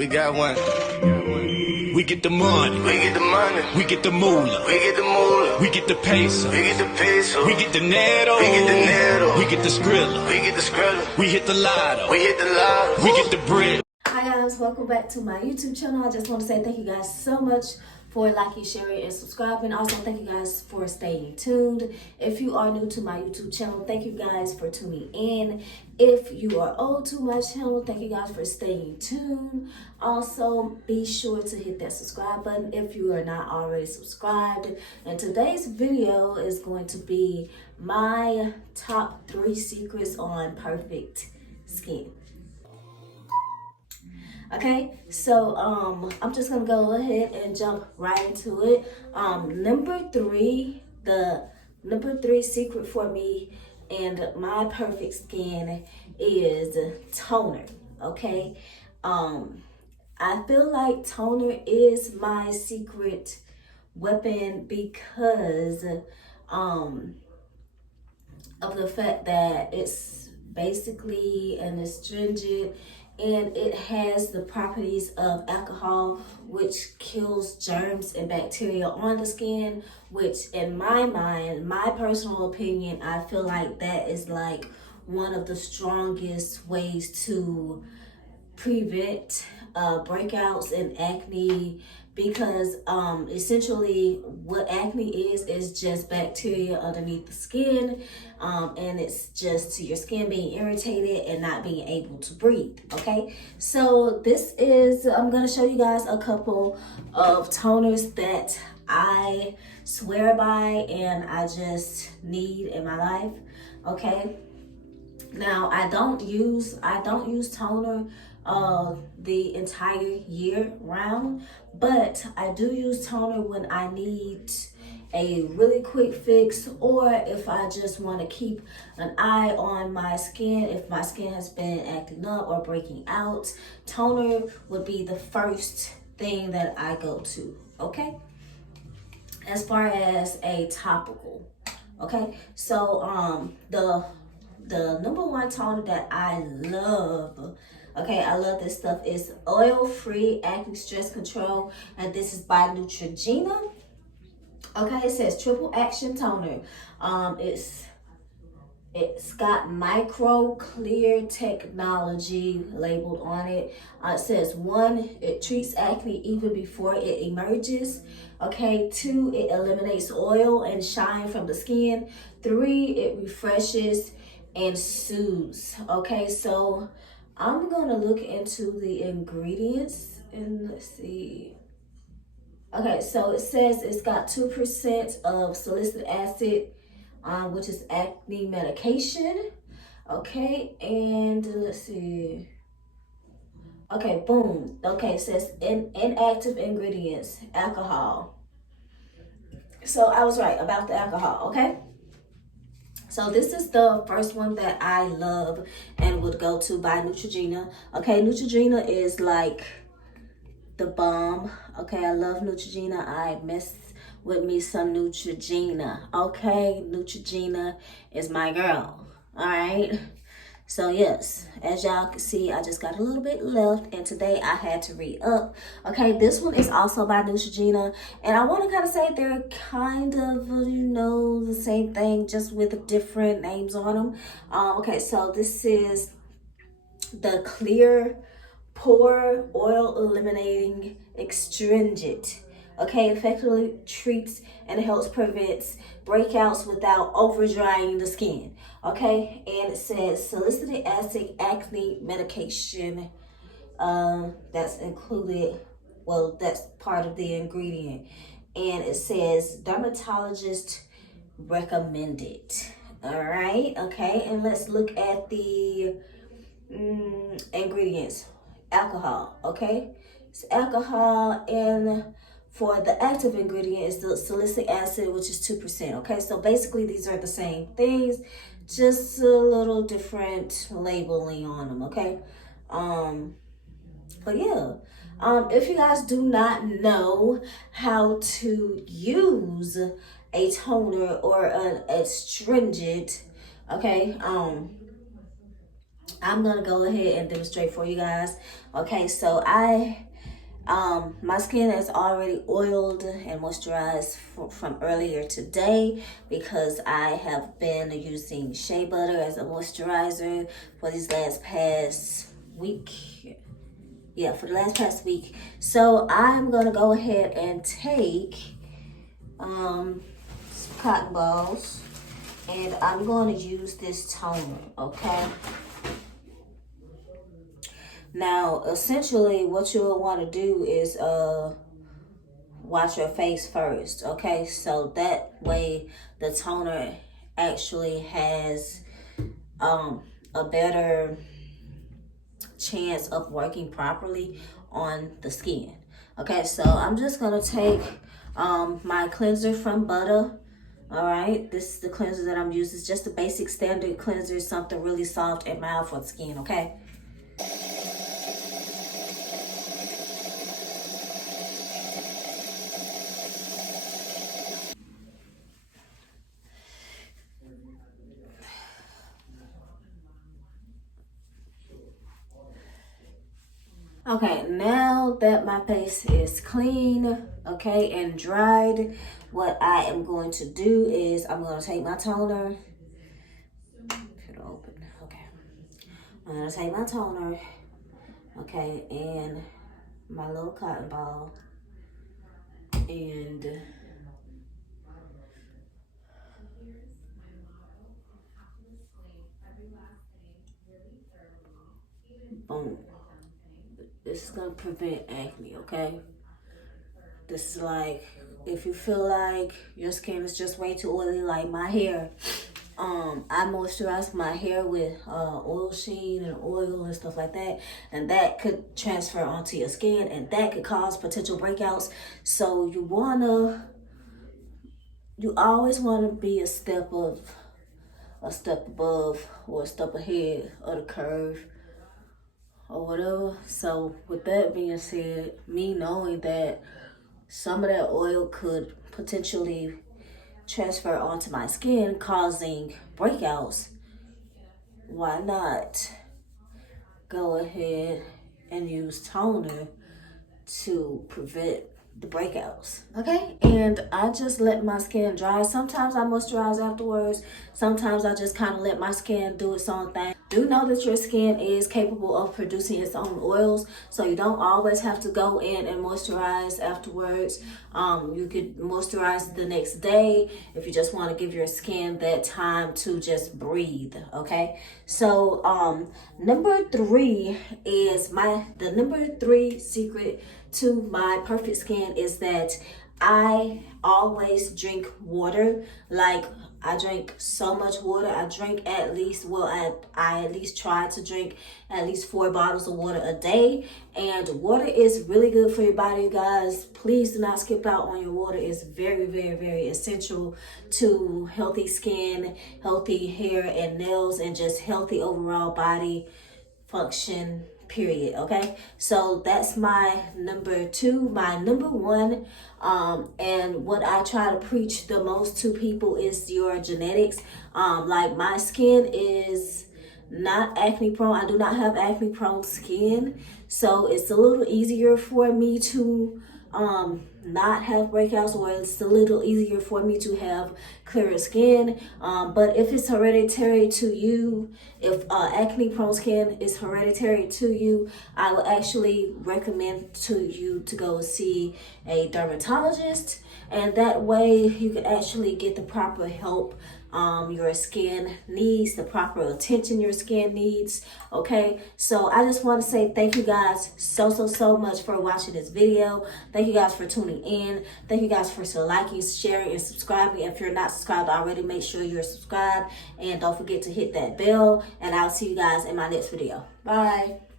We got one. We get the money. We get the money. We get the moolah. We get the moolah. We get the peso. We get the peso. We get the netto. We get the netto. We get the skrilla. We get the skrilla. We hit the lotto. We hit the lotto. We get the bread. Hi guys, welcome back to my YouTube channel. I just want to say thank you guys so much for liking, sharing, and subscribing. Also, thank you guys for staying tuned. If you are new to my YouTube channel, thank you guys for tuning in. If you are old to my channel, thank you guys for staying tuned. Also, be sure to hit that subscribe button if you are not already subscribed. And today's video is going to be my top 3 secrets on perfect skin. Okay, so I'm just gonna go ahead and jump right into it. The number three secret for me and my perfect skin is toner. Okay, I feel like toner is my secret weapon because of the fact that it's basically an astringent and it has the properties of alcohol, which kills germs and bacteria on the skin, which in my mind, my personal opinion, I feel like that is like one of the strongest ways to prevent breakouts and acne, because essentially what acne is just bacteria underneath the skin, and it's just your skin being irritated and not being able to breathe. Okay, so I'm gonna show you guys a couple of toners that I swear by and I just need in my life. Okay, now I don't use toner the entire year round, but I do use toner when I need a really quick fix, or if I just want to keep an eye on my skin. If my skin has been acting up or breaking out, toner would be the first thing that I go to. Okay, as far as a topical. Okay, so the number one toner that I love, okay, I love this stuff, is oil-free acne stress control, and this is by Neutrogena. Okay, it says triple action toner. It's got micro clear technology labeled on it. It says 1, it treats acne even before it emerges. Okay, 2, it eliminates oil and shine from the skin. 3, it refreshes and soothes. Okay, so I'm gonna look into the ingredients and let's see. Okay, so it says it's got 2% of salicylic acid, which is acne medication. Okay, and let's see. Okay, boom. Okay, it says inactive ingredients, alcohol. So I was right about the alcohol. Okay, so this is the first one that I love and would go to by Neutrogena. Okay, Neutrogena is like the bomb. Okay, I love Neutrogena. I miss with me some Neutrogena. Okay, Neutrogena is my girl. All right, so yes, as y'all can see, I just got a little bit left, and today I had to re-up. Okay, this one is also by Neutrogena, and I want to kind of say they're kind of, the same thing, just with different names on them. Okay, so this is the clear pore oil eliminating astringent. Okay, effectively treats and helps prevent breakouts without over drying the skin. Okay, and it says salicylic acid acne medication. That's included. Well, that's part of the ingredient, and it says dermatologist recommended. All right. Okay, and let's look at the ingredients. Alcohol. Okay, it's alcohol, and for the active ingredient is the salicylic acid, which is 2%. Okay, so basically these are the same things, just a little different labeling on them. Okay, but yeah, if you guys do not know how to use a toner or an astringent, okay, I'm gonna go ahead and demonstrate for you guys. Okay, so my skin is already oiled and moisturized from earlier today because I have been using shea butter as a moisturizer for these last past week. Yeah, for the last past week. So I'm gonna go ahead and take some cotton balls, and I'm going to use this toner, okay? Now, essentially, what you'll want to do is wash your face first, okay? So that way the toner actually has a better chance of working properly on the skin. Okay, so I'm just gonna take my cleanser from Butter. All right, this is the cleanser that I'm using. It's just a basic standard cleanser, something really soft and mild for the skin. Okay. Okay, now that my face is clean, okay, and dried, what I am going to do is I'm going to take my toner. Could open. Okay. I'm going to take my toner, okay, and my little cotton ball, and boom. This is going to prevent acne, okay? This is like, if you feel like your skin is just way too oily, like my hair, I moisturize my hair with oil sheen and oil and stuff like that, and that could transfer onto your skin, and that could cause potential breakouts. So you always want to be a step above or a step ahead of the curve or whatever. So with that being said, me knowing that some of that oil could potentially transfer onto my skin, causing breakouts, why not go ahead and use toner to prevent the breakouts? Okay, and I just let my skin dry. Sometimes I moisturize afterwards. Sometimes I just kind of let my skin do its own thing. Do know that your skin is capable of producing its own oils, so you don't always have to go in and moisturize afterwards. You could moisturize the next day if you just want to give your skin that time to just breathe. Okay, so number three is the number three secret to my perfect skin is that I always drink water. Like, I drink so much water. I drink at least, I at least try to drink at least 4 bottles of water a day. And water is really good for your body, you guys. Please do not skip out on your water. It's very, very, very essential to healthy skin, healthy hair and nails, and just healthy overall body function, period. Okay, so that's my number two. My number one, and what I try to preach the most to people is your genetics. Like, my skin is not acne prone. I do not have acne prone skin, so it's a little easier for me to not have breakouts, or it's a little easier for me to have clearer skin. But if it's hereditary to you, if acne prone skin is hereditary to you, I would actually recommend to you to go see a dermatologist, and that way you can actually get the proper help your skin needs, the proper attention your skin needs. Okay, so I just want to say thank you guys so much for watching this video. Thank you guys for tuning in. Thank you guys for liking, sharing, and subscribing. If you're not subscribed already, make sure you're subscribed, and don't forget to hit that bell, and I'll see you guys in my next video. Bye.